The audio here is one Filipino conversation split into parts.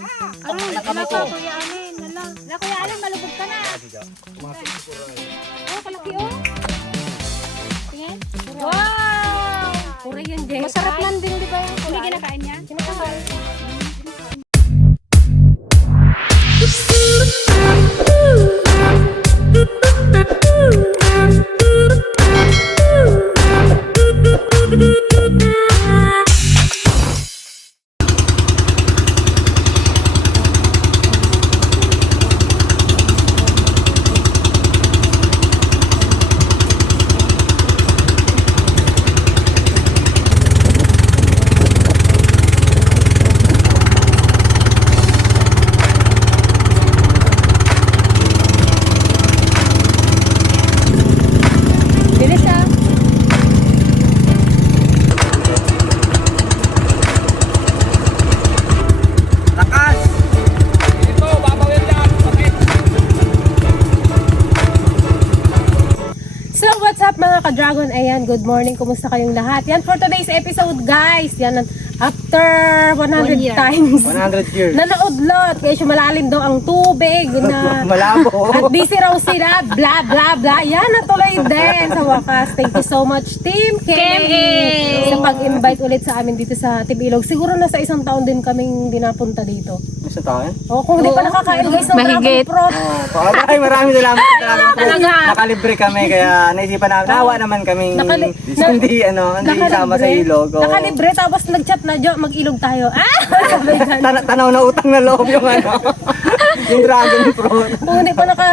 Ano, wala ka, Kuya Alin. Hala. Wala, Kuya Alin, malubog ka na. Oh, kalaki oh. Tingin. Wow! Pura yun, Jay. Masarap lang din, di ba yung Hindi kinakain yan? Kinakain. Ka-dragon? Ayan, good morning. Kumusta kayong lahat? Yan for today's episode, guys. Yan, after 100 One year. times. 100 years. Nanaudlot. Kaya siya malalim daw ang tubig na Malabo. at busy raw sila. Bla, bla, bla. Yan, natuloy din sa wakas. Thank you so much, Team Kemi. Sa pag-invite ulit sa amin dito sa Tibilog. Siguro na sa isang taon din kaming dinapunta dito. Gusto tayo? O, kung hindi pa nakakain guys ng Mahigit. dragon fruit. Oh, maraming maraming salamat sa. Talaga. Nakalibre kami kaya naisipan namin, nawa naman kaming Nakali- hindi ano, hindi sama sa ilog. Nakalibre, tapos nag-chat na, Jo, mag-ilog tayo. Ah! Tan- tanaw na utang na loob yung ano. yung dragon fruit. Kung hindi pa naka,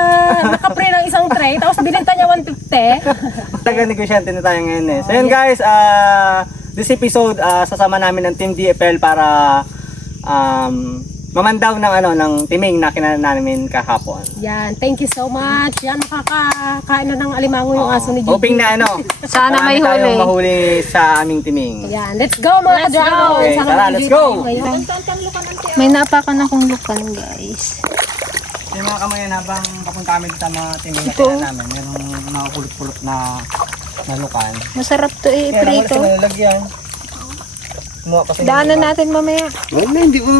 naka-pre ng isang tray, tapos bininta niya 150. Taga-negosyante na tayo ngayon eh. So yun guys, ah this episode, ah, sasama namin ng Team DFL para um, mamandaw ng ano ng timing na kinanan namin kahapon. Yan, thank you so much. Yan, makakakain na ng alimango yung aso ni Gigi. Hoping na ano, Sana may marami tayong huli. mahuli sa aming timing. Yan, let's go mga Let's ka-dragon. go. Okay, Sana tara, let's go. May napakan akong lukan, guys. Yung mga kamayan habang papunta kami sa mga timing na kinanan namin, merong nakapulot-pulot na nalukan. Masarap to eh, Kaya lang wala prito. Kumuha kasi Daanan natin mamaya. Wala, hindi mo.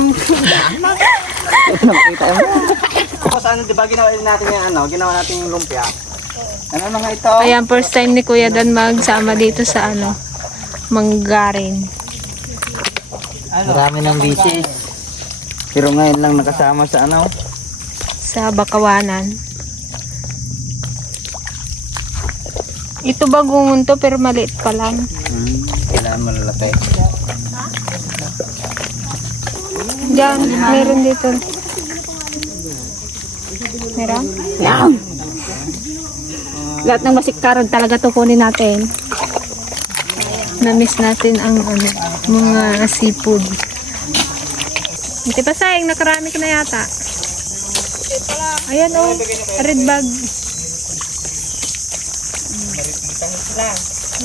Nakita mo. Tapos ano, di ba ginawa natin yung ano, ginawa natin yung lumpia. Ano mga ito? Ayan, first time ni Kuya Dan magsama dito sa ano, manggarin. Ano? Marami ng busy. Pero ngayon lang nakasama sa ano. Sa Bakawanan. Ito bagungon to pero maliit pa lang. Hmm, kailangan malalaki. Diyan, meron dito. Meron? Lahat ng masikkaran talaga to kunin natin. Na-miss natin ang ano, mga seafood. Hindi pa sayang, nakarami ka na yata. Ayan oh, red bag.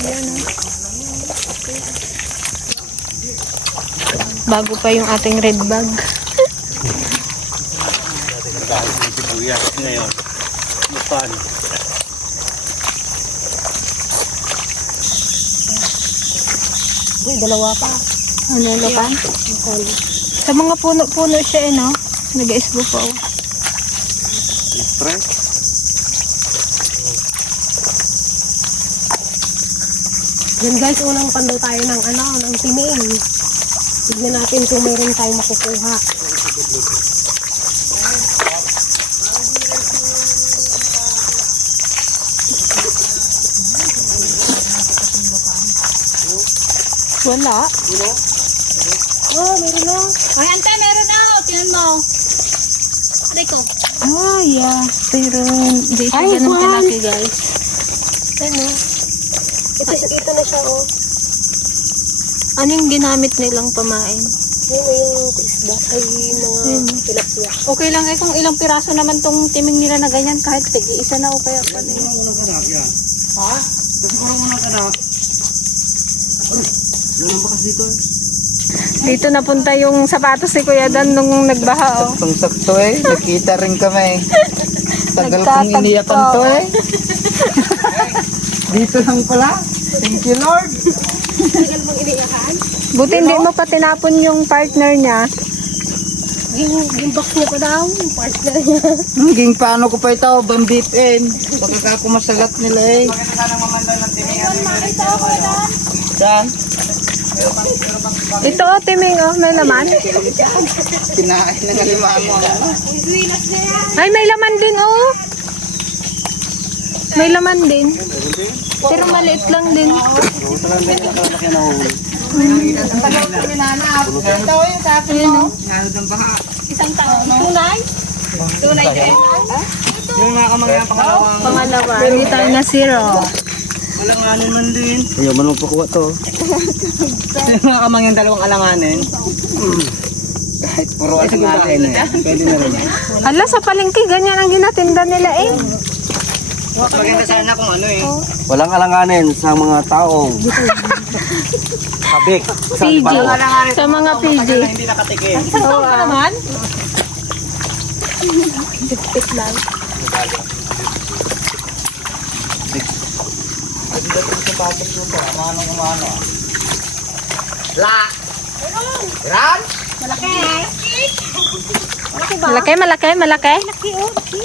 Ayan oh. Bago pa yung ating red bag. Uy, dalawa pa. Ano lukan? Sa mga puno-puno siya eh, no? Nag-isbo pa oh. Yan guys, unang pandaw tayo ng ano, ng timing. Tignan natin kung mayroon tayong makukuha. Wala. Oh, mayroon na. Ay, ante, meron na. Tingnan mo. Aray ko. Ah, yeah. Pero hindi siya ganun kalaki, guys. Ano? Ito, ito na siya, oh. Ano yung ginamit nilang pamain? Ayun na yung isda. Ay, mga tilapia. Okay lang eh kung ilang piraso naman tong timing nila na ganyan kahit tigi isa na o kaya pa eh. Dito napunta yung sapatos ni Kuya Dan nung nagbaha oh. Kung sakto eh, nakita rin kami. Tagal kong Nagtatagpo. iniyakan to eh. Dito lang pala. Thank you Lord. Buti hindi mo pa tinapon yung partner niya. Yung, yung box niya pa daw, yung partner niya. Naging paano ko pa ito, bambipin. Baka ka masagat nila eh. Maganda sanang mamandaw ng timing. Saan? Ito, oh, timing, oh, may laman. Kinain ng alimango. ano? Ay, may laman din, oh. May laman din. Pero maliit lang din. Isang taon. Tunay? Tunay din. Yung mga kamangyan pangalawang Pangalawa. Hindi tayo na zero. alanganin man din. Ayaw man magpakuha to. Yung mga kamangyan dalawang alanganin. Kahit puro alanganin eh. Pwede na rin. Ala, sa palengke, ganyan ang ginatinda nila eh. Mas maganda sana kung ano eh. Walang alanganin sa mga taong kabik. Sa PG. libago. Sa mga PG. Na hindi nakatikim. Isang taon pa naman? Tip lang. Malaki, malaki, malaki. Malaki.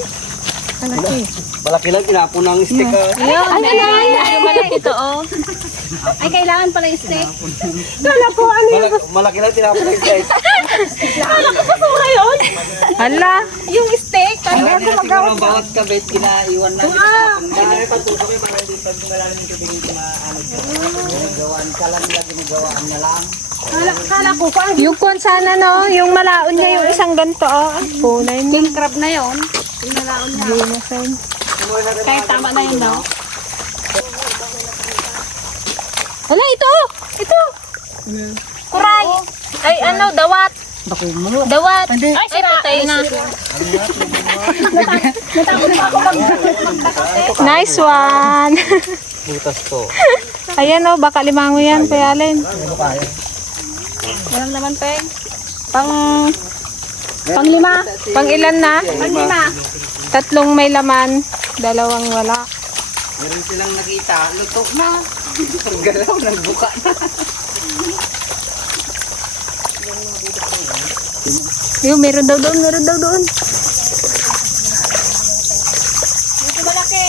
Malaki lang tinapon ng stick. ah. Ayun, ay, ay, ay, malaki to, oh. Ay, kailangan pala yung steak. Kala ko, ano yun? Malaki, malaki lang tinapon ng stick. ngayon? Hala, yung steak. Kaya ko magawa. Bawat kabit kinaiwan na. Kaya pagtutok yung para hindi pag malalim yung tubig hindi maano siya. Ginagawaan ka lang nila, ginagawaan niya lang. Kala ko, yung kwan sana, no? Yung malaon niya, yung isang ganito, oh. Punay mo. King crab na yon. Pinalaon niya. Kaya tama na yun daw. Hala, ito! Ito! Kuray! Ay, ano, dawat. Dawat. Ay, si patay na. nice one. Butas to. Ayan oh, baka limango yan, Kuya Allen. Walang naman, Peng. Pang... Pang lima. Pang ilan na? Pang lima. Tatlong may laman, dalawang wala. Meron silang nakita, lutok na. Ang galaw, nagbuka na. Yung meron daw doon, meron daw doon. Ito malaki.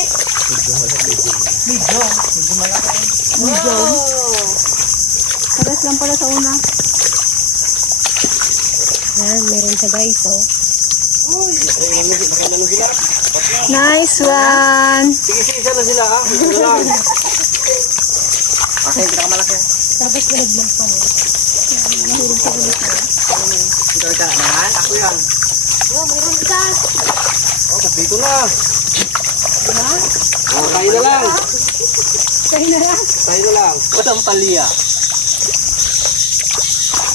Paras lang pala sa una. Yan, meron siya guys, oh. Nice one! Sige, sige, isa na sila ah. Ito lang. Okay, pinakamalaki. Tapos nalaglag pa na. Ito ka naman. Ako yan. Oh, meron isa. Oh, dito na. Oh, tayo na lang. Sa'yo na lang. Tayo na lang. Wasang palya.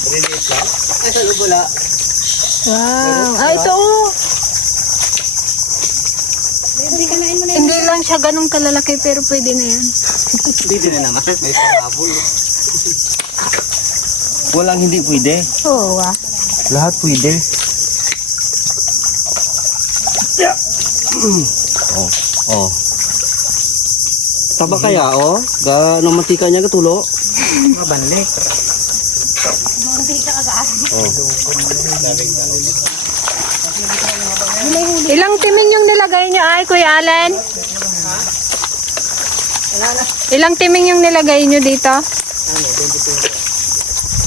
Release lang. Ay, sa lubula. Wow. Ah, ito oh. Hindi lang siya ganun kalalaki pero pwede na yan. Dito na naman. May sarabol. Walang hindi pwede. Oo ah. Lahat pwede. Oh, oh. Taba kaya, oh? Ga, nung mantika niya katulo? Mabanlik. Oh. Ilang timin yung nilagay niyo ay, Kuya Allen? Ilang timing yung nilagay niyo dito?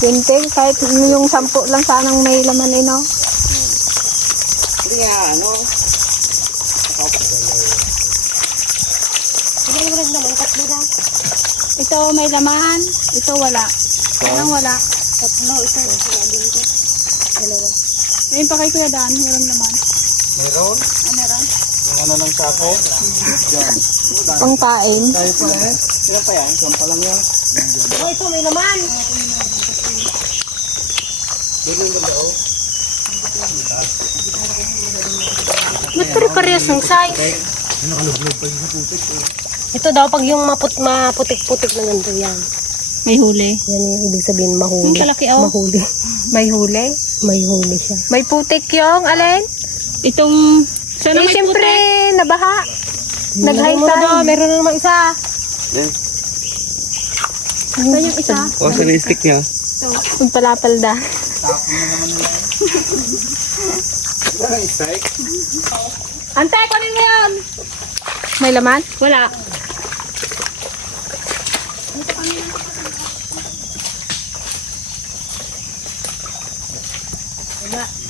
20, kahit yung sampu lang sanang may laman eh, no? Hindi nga, ano? Ito may laman. Ito wala. Anong wala? Tatlo. Ito wala din ko. Dalawa. Ngayon pa kay Kuya Dan. Walang laman. Meron? Ah, meron? Yung ano ng sako? Yan. Pangpain. Dahil pa eh. Ilan pa yan? Pa lang yan. Oh, ito may laman. Ba't pare-parehas ng size? Ito daw pag yung maput maputik-putik na ganito yan. May huli. Yan yung ibig sabihin mahuli. Yung kalaki, oh. Mahuli. May huli? May huli siya. May putik yung alin? Itong... So, Eh, siyempre, nabaha. Nag-high tide. Meron na naman isa. Yan. Saan yung isa? Oh, sa stick niya. Magpalapalda. Ante, kunin mo yan! May laman? Wala.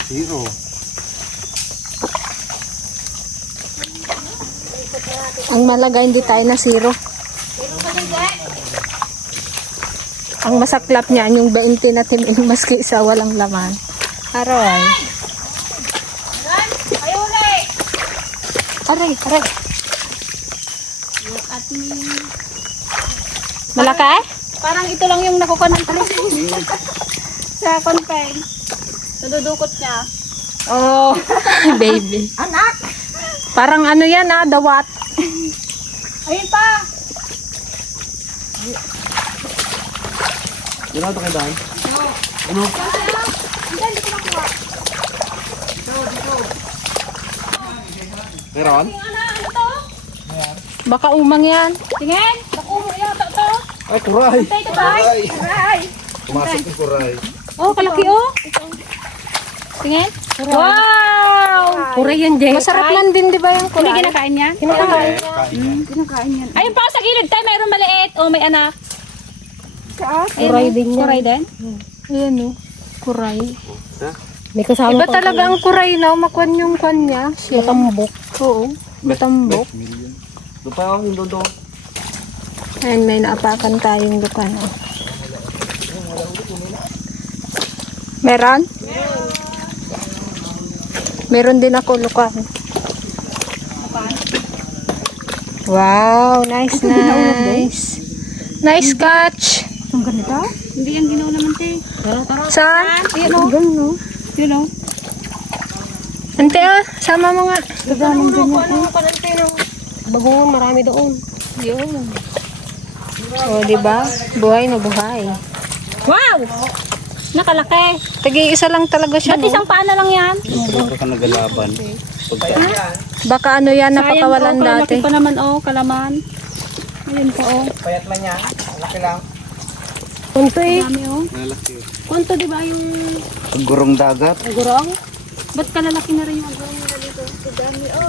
Zero. Ang malaga hindi tayo na zero. Ang masaklap niya yung 20 na timing maski isa walang laman. Aray. Aray, aray. Malaki? Parang ito lang yung nakuha ng. Sa konpeng. Nadudukot niya. Oh, baby. Anak! Parang ano yan ah, dawat. Ayun pa! Yun ako kay Dan. Meron? Baka umang yan. Tingin! Baka umang yata to. Ay, kuray. Tay ka ba? Aray! Pumasok yung kuray. Oh, kalaki oh. Tingin. Wow! Kuray yan, Jay. Masarap lang din, di ba yung kulay? Hindi kinakain yan? Kinakain. Kain yan. Ayun pa sa gilid tayo, mayroon maliit. Oh, may anak. Kuray din yan. Kuray din? Ayan oh. Kuray. May kasama Iba talaga ang kuray na makwan yung kwan niya. matambok. Oo. Matambok. Doon pa ako, yung dodo. Ayan, may naapakan tayong lukan. Oh. Meron? Meron din ako lukan. Wow, nice, nice. Nice catch. Ang ganito? Hindi yan ginaw naman, te. Saan? Ayan o. Ganun, Yun o. Ante ah, sama mo nga. Gagamang ganyan. Ano ka nante ng bagungon, marami doon. Yun. O, di ba? Buhay na buhay. Wow! Nakalaki. Tagi isa lang talaga siya, Ba't no? isang paa na lang yan? Siguro ka nagalaban. Baka ano yan, napakawalan Sayang, oh, dati. Laki pa naman o, kalaman. Ayun po o. Payat man yan. Laki lang. Kunto eh. Dami o. Malaki. Kunto di ba yung Gurong dagat. gurong? Ba't kalalaki na rin yung gurong nila dito? Dami o.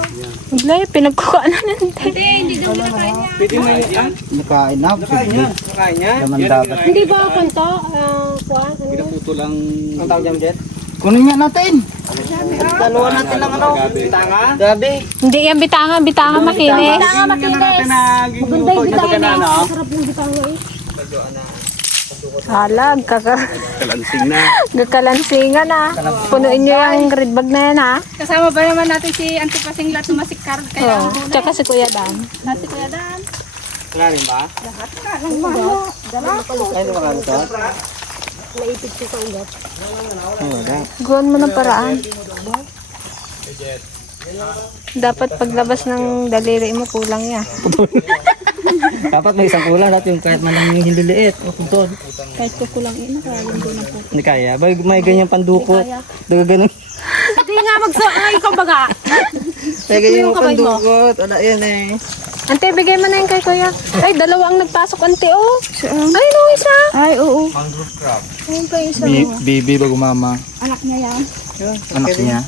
Wala, pinagkukaan na nante. Hindi, hindi daw nila kaya yan. Pwede mo yan. Nakain na. Kain yan. Kain yan. Laman dagat. Hindi ba kunto? Kuwan? Ano? Pinaputo lang. Ang tawag dyan, Jet? Kunin nga natin. Dalawa natin lang ano. Bitanga? Gabi. Hindi yan bitangan, bitangan makinis. Tanga makinis. Maganda yung bitang na, no? Sarap yung bitang eh. Halag, kaka Kalansing na. gakalansingan na. Punuin nyo yung red bag na yan ha. Kasama ba naman natin si Auntie Pasing Lahat tumasikar? Kaya Oh, tsaka si Kuya Dan. Nasi Kuya Dan. Wala rin ba? Ay, di ba kami to? Naipit ko sa ugat. Gawin mo ng paraan. Dapat paglabas ng daliri mo, kulang yan. Dapat may isang kulang at yung kahit man lang yung hindi liit. O kung Kahit kukulang ina, kaya ko na po. Hindi kaya. Ba, may ganyan pandukot. Daga ganun. Hindi nga magso... Ay, ikaw baga. May ganyan pandukot. Wala yan eh. Ante, bigay mo na yung kay Kuya. Ay, dalawa ang nagpasok, ante, oh. Ay, no, isa. Ay, oo. Ayun pa yung isa. Bibi bago mama. Anak niya yan. Anak niya.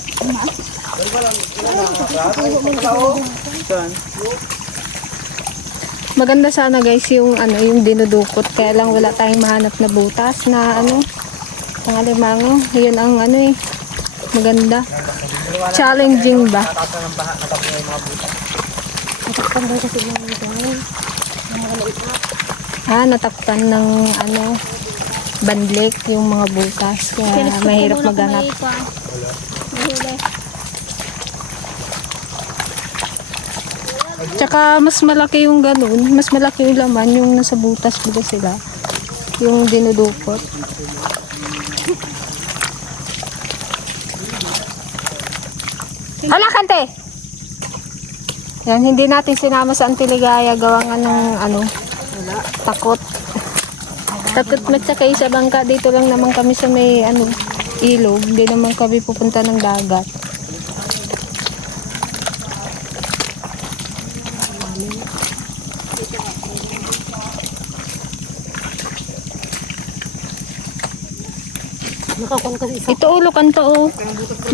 Maganda sana guys yung ano yung dinudukot kaya lang wala tayong mahanap na butas na ano pang alimango. Yun ang ano eh maganda. Challenging ba? Natakpan daw kasi ng mga Ah, natakpan ng ano bandlik yung mga butas kaya mahirap maghanap. Tsaka mas malaki yung ganun, mas malaki yung laman yung nasa butas baga sila. Yung dinudukot. Hala, kante! Yan, hindi natin sinama sa Antiligaya gawa nga ng ano, takot. Takot matsakay sa bangka. Dito lang naman kami sa may ano, ilog. Hindi naman kami pupunta ng dagat. Ito ulo kan to oh.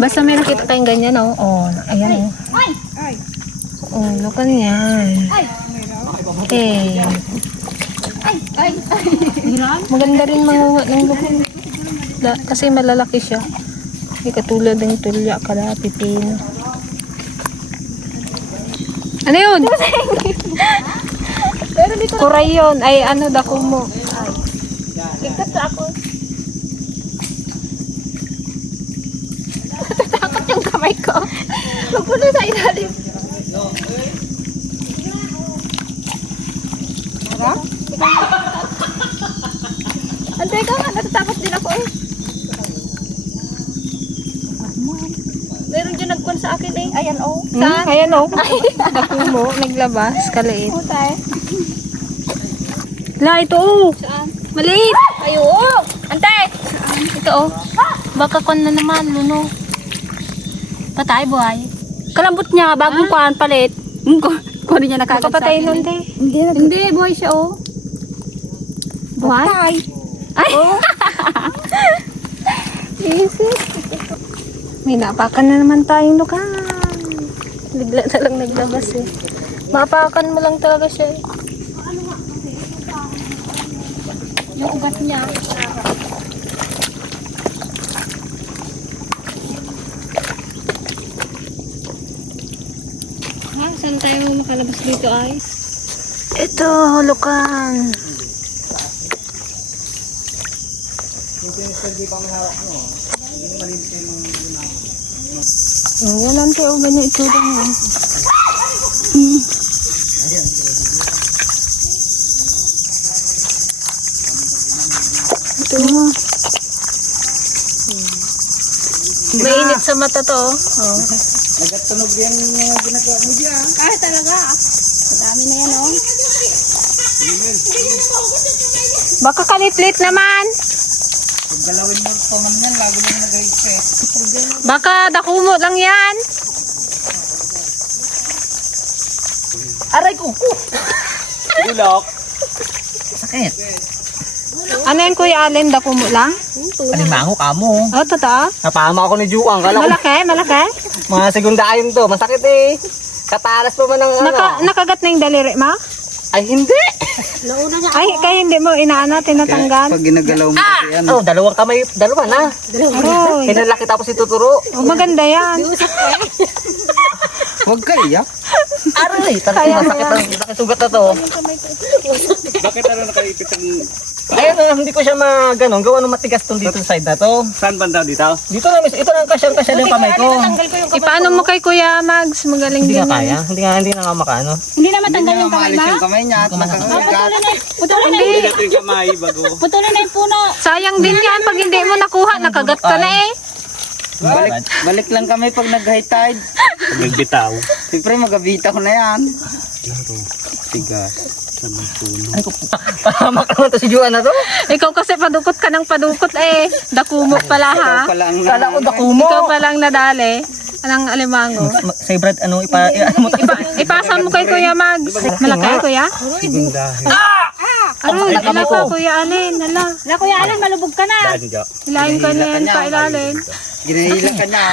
Basta may nakita tayong ganyan oh. Oh, ayan oh. Oh, lukan yan. Eh. Maganda rin manguha ng lukan. Da, kasi malalaki siya. Hindi katulad ng tulya, kala, pipino. Ano yun? Kuray yun. Ay, ano, dako mo. Ay. Ikat ako. Natatakot yung kamay ko. Magpunta sa ilalim. Antay ka nga, natatakot din ako eh. Meron dyan nagkon sa akin eh. Ayan oh. Saan? ayan oh. Dako mo, naglabas, kaliit. Putay. La, ito oh. Saan? Maliit. Ayo. Antay. Ito oh. Baka kon na naman, luno. Patay buhay. Kalambot niya, bagong kuhan palit. Hmm, ko, ko niya nakagad sa Makapatay akin. nun, te. Hindi, hindi, buhay siya, oh. Buhay? Ay! Easy. May napakan na naman tayong lukan. Bigla na lang naglabas eh. Mapakan mo lang talaga siya eh. Yung ugat niya. Ha? Saan tayo makalabas dito, Ice? Ito, lukan. Oh, yan lang tayo, ganyan ito lang. eh. Ito mo. Mainit sa mata to. Oh. Nagatunog yan yung mga ginagawa mo dyan. Ay, talaga. Madami na yan, oh. Baka kanitlit naman. Pag galawin mo pa man yan, lagi mo nag-expect. Baka dakumo lang yan. Aray ko! Bulok! Sakit. Ano yan, Kuya Allen? Dakumo lang? Alimango ka mo. Oh, totoo? Napama ako ni Juang. Kala ko Malaki, malaki. mga segundayon to. Masakit eh. Katalas pa man ng ano. Naka, nakagat na yung daliri, ma? Ay hindi! Ay, kaya hindi mo inaano, tinatanggal. Pag ginagalaw mo kasi yan. Oh, dalawang kamay. Dalawa na. Aroy. Hinalaki tapos ituturo. Oh, maganda yan. Huwag ka iyak. Aray! Talagang masakit ang masakit sugat na to. Bakit ano nakaipit ang... Ayun, oh, hindi ko siya maganon. Gawa ng matigas tong dito side na to. Saan banda dito? Dito na, ito na ang kasyang-kasya ng kamay ko. E, paano mo kay Kuya Mags? Magaling Hindi din nga yan. kaya. Hindi nga, hindi na nga makaano. Hindi na matanggal yung kamay ba? yung kamay niya at na, yung kamay bago. putulin na yung puno. Sayang din yan pag hindi mo nakuha. Nakagat ka na eh. Balik, balik lang kami pag nag-high tide. Pag nagbitaw. Siyempre magabita ko na yan. Tigas. Ay ko, pahamak naman to si Juan na to. Ikaw kasi padukot ka ng padukot eh. Dakumo pala ha. Ikaw pala ang Kala ko dakumo. Ikaw palang nadali. Anong alimango? Say Brad, ano, ipa, ano mo? Ipa, ipasa mo kay Kuya Mags. Malaki Kuya? Aroy, hala ka Kuya Allen. Hala. Wala, Kuya Alan, malubog ka na. Hilahin ka na yan pa ilalim. Ginahila ka niya.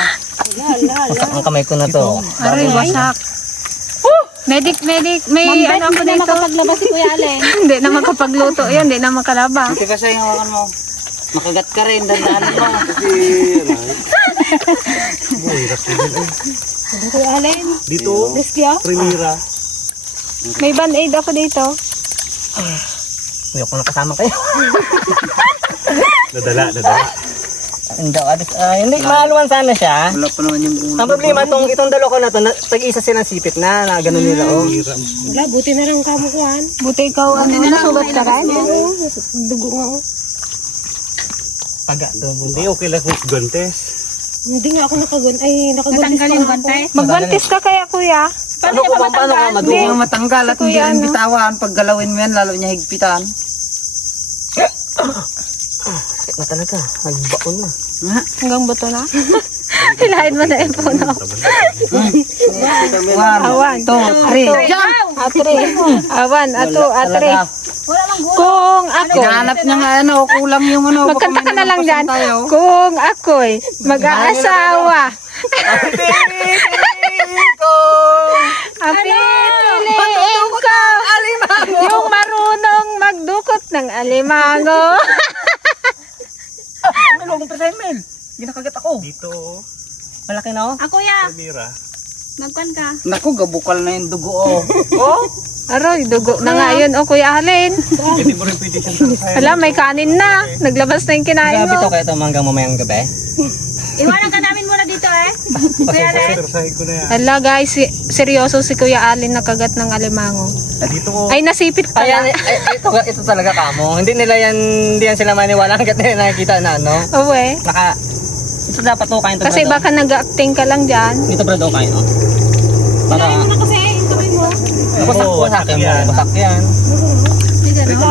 Wasak ang kamay ko na to. Aroy, wasak. Medic, medic, may ano ako Hindi na dito. makapaglabas si Kuya Allen. Hindi na makapagluto yan, hindi na makalaba. Ito kasi yung hawakan mo. Makagat ka rin, dandaanan mo. Kasi, Kuya Allen. Dito, Risky, oh. primera. May band-aid ako dito. Ayoko na kasama kayo. Nadala, nadala. Hindi, uh, hindi, mahaluan sana siya. Wala pa naman yung ulo. Ang problema, itong, itong dalawa ko na to, na, tag-isa silang sipit na, na gano'n nila, oh. Wala, buti na lang kamo kuhan. Buti ikaw, ano, nasugat ka rin? Dugo nga, oh. Paga to, Hindi, okay lang kung gantes. Hindi nga ako nakagun. Ay, nakaguntis Natanggal yung bantay. Magbantis ka kaya, kuya? Ano ko ba, paano ka Hindi nga matanggal at hindi rin bitawan. Pag galawin mo yan, lalo niya higpitan. na talaga, nagbaon na. Hanggang buto na? Hilahin mo na yung puno. One, Awan. two, three. Atre. Awan, ato, atre. Kung ako, Hinahanap niya nga ano, kulang yung ano. magkanta ka na lang dyan. Kung ako'y mag-aasawa. Ang pipiliin ko. Yung marunong magdukot ng alimango. Ano kung present Mel? Ginakagat ako. Dito. Malaki na oh. Ako ya. Magkan ka. Naku, gabukal na yung dugo oh. Oh? Aroy, dugo na nga yun. O, Kuya Alin. Hindi mo rin pwede siyang Hala, may kanin na. Naglabas na yung kinain Grabe to mo. kaya ito hanggang mamayang gabi. Iwanan ka namin muna dito eh. Kuya Len. Hala, guys. si- seryoso si Kuya Alin nakagat ng alimango. Dito ko. Ay, nasipit Ayan, pala. ay, ito, ito talaga kamo. Hindi nila yan, hindi yan sila maniwala hanggat nila nakikita na ano. Oo eh. Naka, ito dapat to kain to Kasi brado. baka nag-acting ka lang dyan. Dito brado kain oh. Para, Ano kasi? Yung kamay mo. wasak, wasak yan. Wasak yan.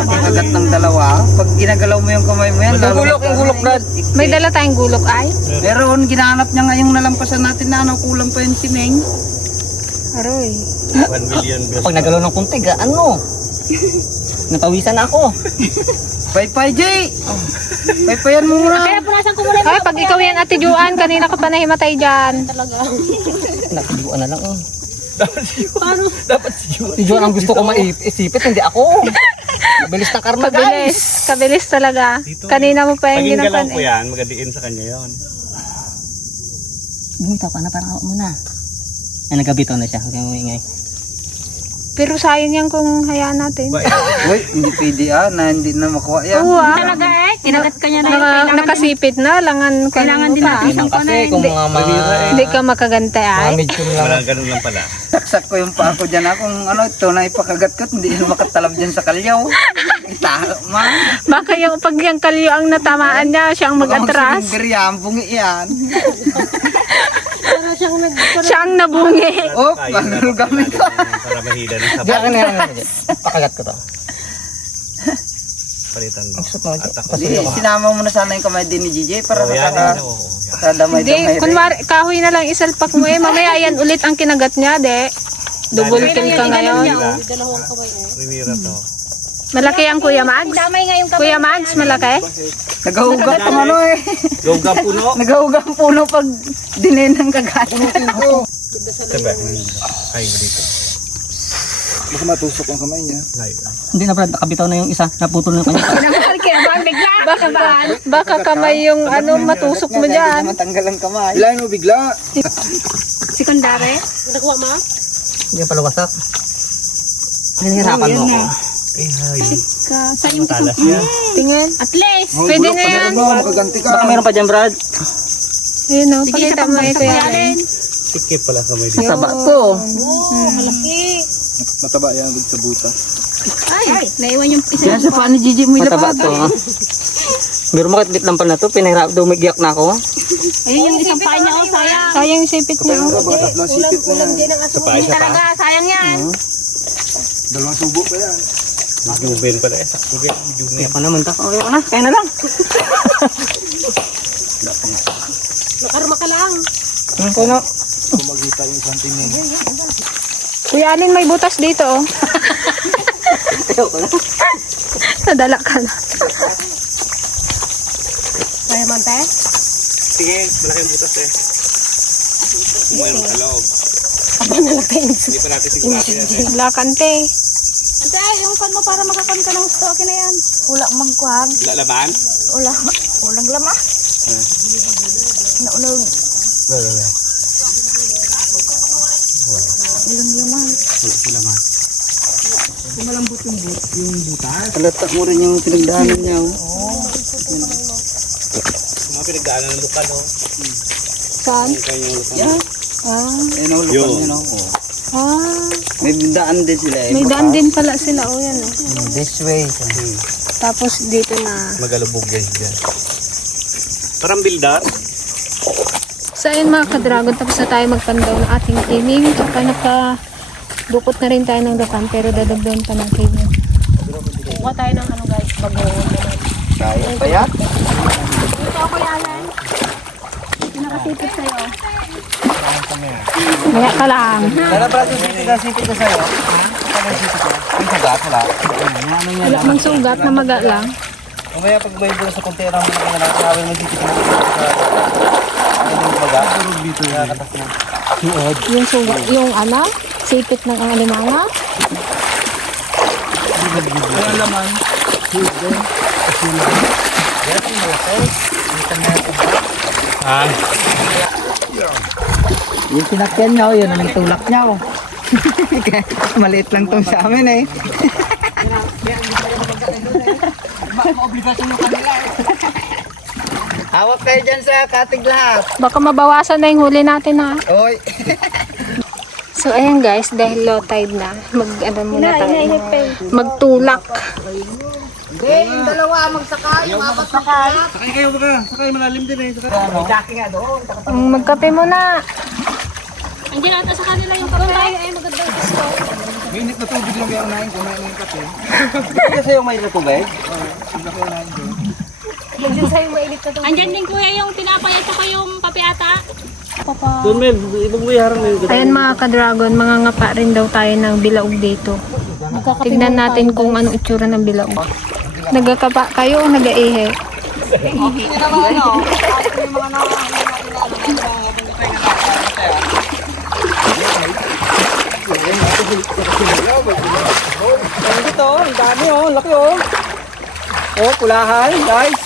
Kagat ng dalawa. Pag ginagalaw mo yung kamay mo yan, Yung gulok, yung gulok brad. May dala tayong gulok ay. Meron, ginahanap niya nga yung nalampasan natin na ano, kulang pa yung timeng. Aroy. Pag nagalaw ng kunti, ga, ano? Napawisan na ako. Paypay, Jay! Paypayan mo muna. Kaya punasan ko muna Ay, pag ikaw yan, Ate Juan, kanina ka pa nahimatay dyan. Nakatujuan na lang oh. Paano? Dapat si Juan. Si Juan ang gusto ko maisipit, hindi ako. Bilis ng karma Kabilis. guys. Kabilis talaga. Kanina mo pa yung Paging galaw ko eh. yan, magadiin sa kanya yon. Bumitaw ka na, parang ako muna. Ay, nagkabitaw na siya. Huwag kang ingay. Pero sayang yan kung hayaan natin. Uy, hindi pwede ah, na hindi na makuha yan. Oo ah. Talaga eh. Kinagat ka niya na Naka, kailangan. nakasipit na, langan Kailangan din natin Isang kasi kung mga mga... Hindi ka makagante Mga ay. medyo lang. Parang ganun lang pala. Saksak ko yung paa ko dyan ah, kung ano, ito na ipakagat ko, hindi na makatalab dyan sa kalyaw. Ita, man. Baka yung pag yung kalyo ang natamaan niya, siya ang mag-atras. Baka yan, bungi yan. Siya ang nabungi. Oh, paano gamit ko? Para mahida ng Diyan ka na. Pakagat ko to. palitan mo. Sinama mo na sana yung kamay din ni GJ para Oh, sa sa damay-damay Hindi, kunwari, kahoy na lang isalpak mo eh. Mamaya yan ulit ang kinagat niya, de. Double kill ka ngayon. Rinira to. Malaki ang Kuya Mags? Damay nga yung kamay. Kuya Mags, malaki? Nagahugat ang ano eh. Gawga puno. Nagahugat ang puno pag dinin ng kagat. Sabi, ay dito. Hindi na Brad, nakabitaw na yung isa. Naputol na yung kanya. Baka, baka kamay yung ano, matusok mo dyan. Matanggal ang kamay. Bilahin mo bigla. Sekundare. Nakuha mo? Hindi pala wasak. Ay, nahirapan mo ako. Ka, sa yung Talas yan. Tingin. At least. Pwede na yan. Makaganti ka. Baka meron pa dyan Brad. Yun o, pakita mo ito yan. Tikip pala sa may dito. Mataba to. Oh, malaki. Mataba yan dito sa buta. Ay, naiwan yung isa. Yan sa paa ni GJ mo Mataba to. ha? Pero makatbit lang pala na to. Pinahirap, dumigiyak na ako. Ayun yung isang paa niya, oh, sayang. Sayang yung sipit niya. oh. Sa pa, isa pa. Talaga, sayang yan. Juben pala eh. Sakto din. Juben. Kaya pa naman ta. Okay ka na. Kaya na lang. Nakarma ka lang. Ano ko na? Kuya Alin, may butas dito oh. Ayaw ko na. Nadala ka na. Kaya man, te? Sige, malaki ang butas eh. Kung mayroon sa loob. Hindi pa natin sigurado yan. Wala kante. Ate, yung pan mo para makakon ka ng gusto. Okay na yan. Wala mang kuhan. Wala laman? Wala. Walang lama. Naunod. Wala, wala. Walang laman. Wala sila man. Halata mo rin yung pinagdaanan niya. oh. Mga pinagdaanan ng lupa no? Saan? Yung kanyang lupa. Ah, Ayun ang lupan Yun. niya. no? Oh. Ah. May daan din sila eh. May daan din pala sila. Oh, yan oh. This way. Tapos dito na. Magalubog guys dyan. Parang bildar. So ayun mga ka-dragon, tapos na tayo magpandaw ng ating cleaning. Tsaka naka dukot na rin tayo ng dakan, pero dadagdagan pa ng cleaning. Kuha tayo ng ano guys, bago. Kaya pa yan? Ito ako yalan. Pinakasipit sa'yo. Maya ka lang. Tara Brad, sipit na sipit na sa'yo. Yung sugat, wala. Wala mang sugat na maga lang. Mamaya pag may bulo sa kontera mo na lang, sabi mo dito na ano yung baga? dito nakakatas na. Yung sugat, yung ano, sipit ng ang alimanga. Ang laman. Ah, Yung sinakyan niya, oh, yun ang tulak niya. Oh. Maliit lang tong sa amin eh. Hawak kayo dyan sa katig lahat. Baka mabawasan na yung huli natin ha. Oy. So ayan guys, dahil low tide na, mag ano muna tayo, magtulak. Sakay kayo baka. Sakay malalim din eh. Sakay. Mm, Magkape muna. Andiyan ata sa kanila yung kape. Ay, maganda yung gusto. Minit na tubig lang yung unahin, kumain ng kape. Kasi yung may tubig? Nandiyan sa'yo mainit na to. Andiyan din kuya yung tinapay at saka yung kape ata. Doon men, ibang harang na yun. Ayan mga ka-dragon, mga ngapa rin daw tayo ng bilaog dito. Tignan natin kung anong itsura ng bilaog. Nagkakapa kayo o nag-aihe? Dito, ang dami oh, laki oh. Oh, pulahan, guys.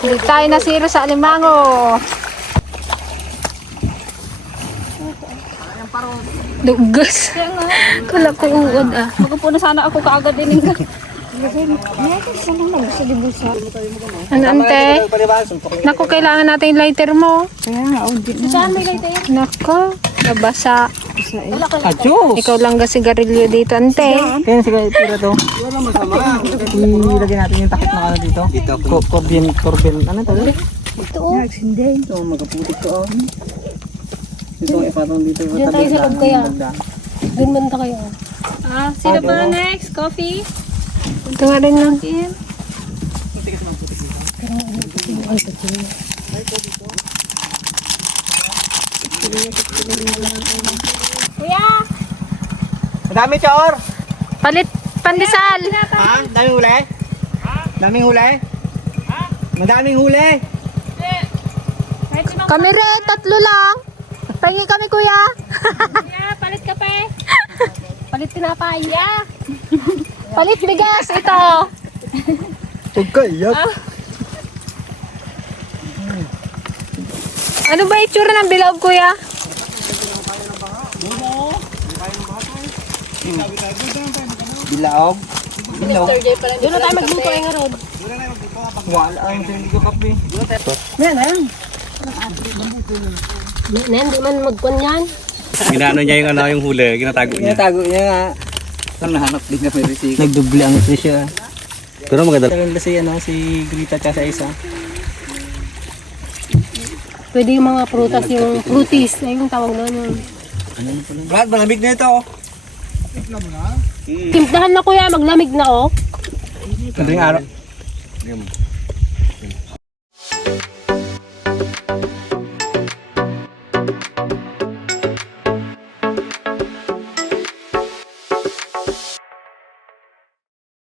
Hindi tayo nasiro sa alimango. Dugas. Kala ko uod ah. Magpuno sana ako kaagad din Ano ante? Naku, kailangan natin yung lighter mo. Saan may lighter? Nako, nabasa. Achos! Ikaw lang ga sigarilyo dito, ante. Kaya sige, tira to. Wala masama. Ilagay natin yung takip na ano dito. Dito. Corbin, corbin, ano to? Ito oh. Ito, magaputik to oh. Ito, ipatong dito. Diyan tayo sa loob kaya. Doon man kayo. Ah, sino pa next? Coffee? Ito nga rin lang. Kuya! Madami, Chor! Palit pandesal. Ha? Daming huli? Daming huli? Madaming huli! Kami rin, tatlo lang. Pahingi kami, kuya. kuya, palit kape. Palit tinapay. Yeah. Palit bigas, ito. Tugkayak! Ano ba itsura ng bilog, kuya? Bilaog. Bilaog. Doon na tayo magluto ay nga rod. Wala ang hindi ko kape. Yan, yan. Yan, di man magkwan yan. Ginano niya yung ano yung huli, ginatago niya. Tinatago niya nga. Saan nahanap din na may risiko? Nagdoble ang presyo. Pero maganda. Maganda si, ano, si Grita tsaka sa isa. Pwede yung mga prutas, yung fruities. Ay, yung tawag doon yung... Brad, malamig na ito. Timplahan na kuya, maglamig na oh. Madaling araw.